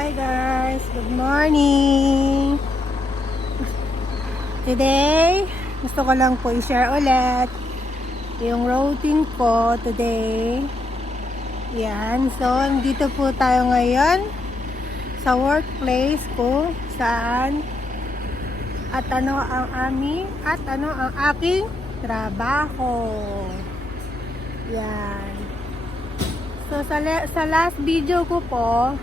Hi guys, good morning. Today, gusto ko lang po i-share ulit yung routine ko today. Yan, so dito po tayo ngayon sa workplace ko saan at ano ang aking trabaho. Yan. So sa last video ko po,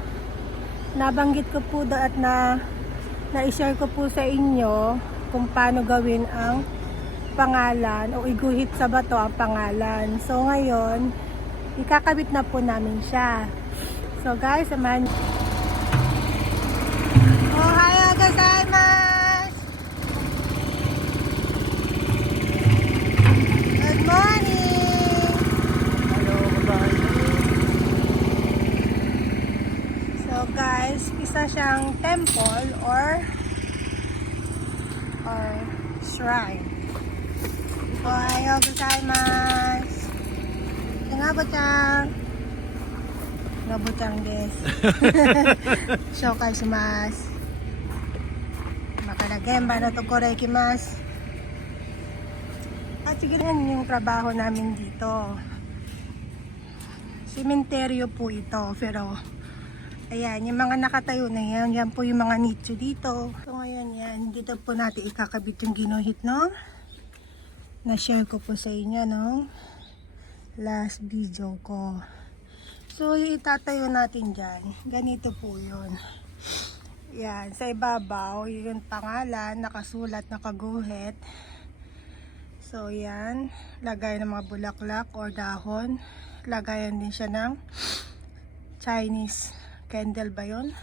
nabanggit ko po at na-share ko po sa inyo kung paano gawin ang pangalan o iguhit sa bato ang pangalan. So ngayon, ikakabit na po namin siya. So guys, samahan. Ohayo gozaimasu! Good morning! Hello, goodbye. So guys, isa siyang temple or shrine. Ohayo gozaimasu. Ngabuchan. Ngabuchan desu. Shoukai shimasu. Makara gemba no tokoro ikimasu. At sige rin yung trabaho namin dito. Sementeryo po ito, pero ayan, yung mga nakatayo na yan po yung mga nicho dito. So ngayon yan, dito po natin ikakabit yung ginuhit, no? Na-share ko po sa inyo, no? Last video ko. So yung itatayo natin dyan, ganito po yun. Yan, sa ibabaw, yung pangalan, nakasulat, nakaguhit. So yan, lagay ng mga bulaklak or dahon. Lagayan din siya ng Chinese candle ba yun?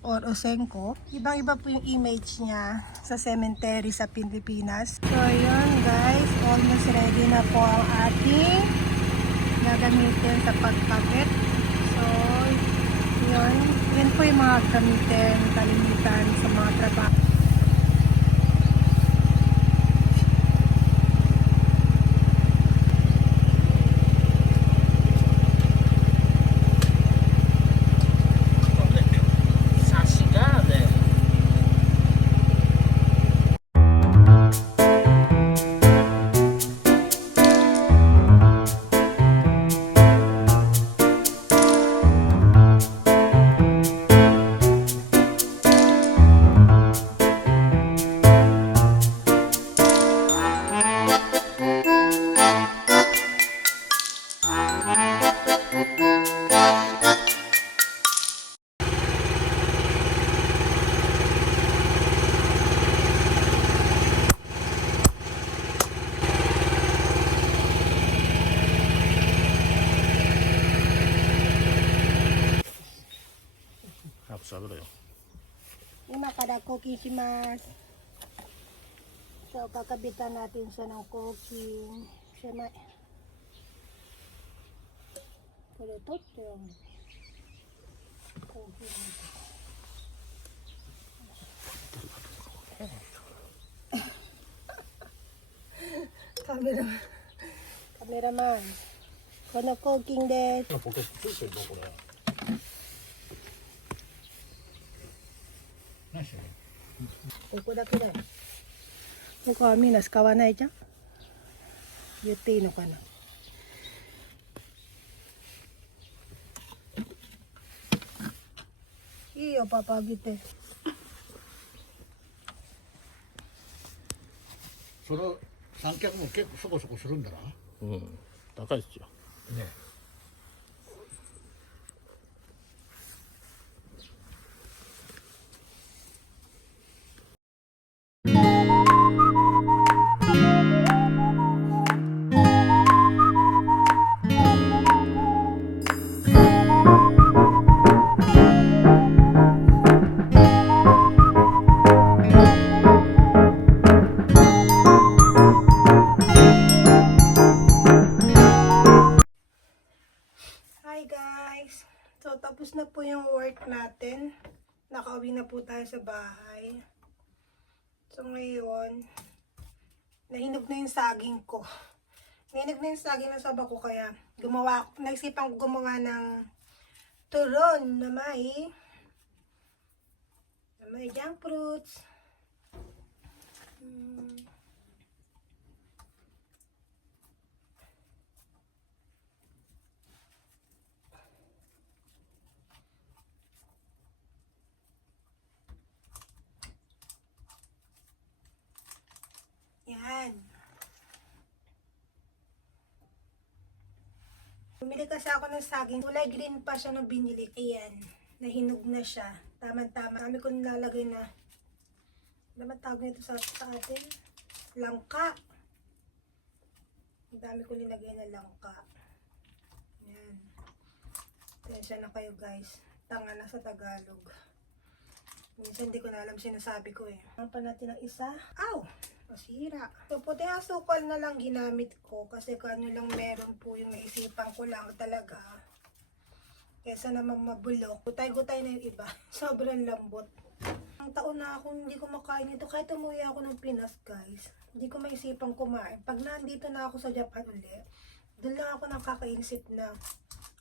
Or osenko. Ibang-iba po yung image niya sa cemetery sa Pilipinas. So yun guys, almost ready na po ang ating gagamitin sa pagkabit. So yun po yung mga gamitin, kalimitan sa mga trabaho. Ima kada cooking shimasu. So kakabitan natin siya ng cooking. Shimai. Pero ito yung cooking. Cameraman. Kono cooking desu. ポケットついてるのこれ。何してるの？ここだけだよ。他はみんな使わないじゃん。言っていいのかな。いいよパパあげて。その三脚も結構そこそこするんだな。うん、高いですよ。ね。Hi guys! So tapos na po yung work natin. Nakauwi na po tayo sa bahay. So ngayon, nahinog na yung saging ko. Nahinog na yung saging ng saba ko kaya naisipan ko gumawa ng turon na may May junk fruits. Yan. Bumili kasi ako ng saging. Kulay green pa siya nung binili. Ayan. Nahinog na siya. Tama-tama. Kami ko nilalagay na. Ano naman tawag nito sa atin? Langka. Ang dami ko nilagay na langka. Ayan. Tensya na kayo guys. Tanga na sa Tagalog. Minsan hindi ko na alam sinasabi ko eh. Ang pa natin ang isa. Ow! Masira. So, puti asukal na lang ginamit ko kasi kung ano lang meron po yung naisipan ko lang talaga. Kesa naman mabulok. Gutay-gutay na yung iba. Sobrang lambot. Ang taon na akong hindi ko makain ito. Kahit umuwi ako ng Pinas guys. Hindi ko maisipang kumain. Pag nandito na ako sa Japan ulit, doon lang ako nakakaisip na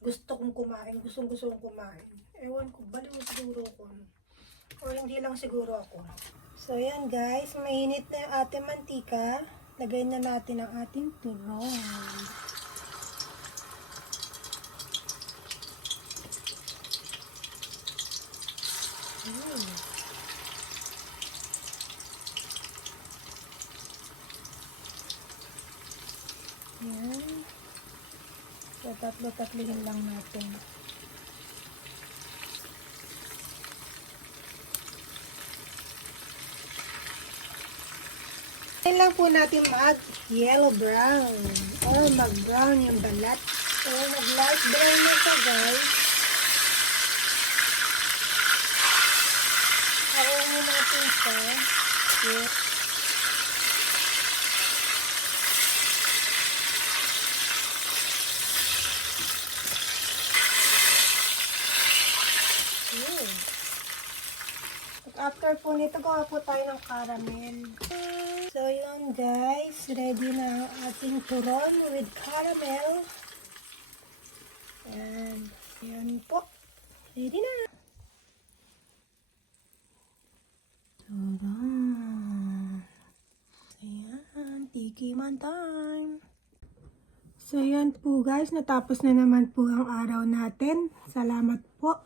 gusto kong kumain. Gusto kong kumain. Ewan ko, baliw siguro ko. O hindi lang siguro ako. So, yan guys. Mainit na yung ating mantika. Lagay na natin ang ating turon. Yan. So, tatlo-tatlihin lang natin. Ngayon lang po natin mag-yellow brown or mag-brown yung balat. So, mag-light brown na siya guys. Hawain natin siya. Yeah. After po nito, gawa po tayo ng caramel. So, yun guys. Ready na ang ating turon with caramel. Ayan. Ayan po. Ready na. Turon. Ayan. Tikiman time. So, yan po guys. Natapos na naman po ang araw natin. Salamat po.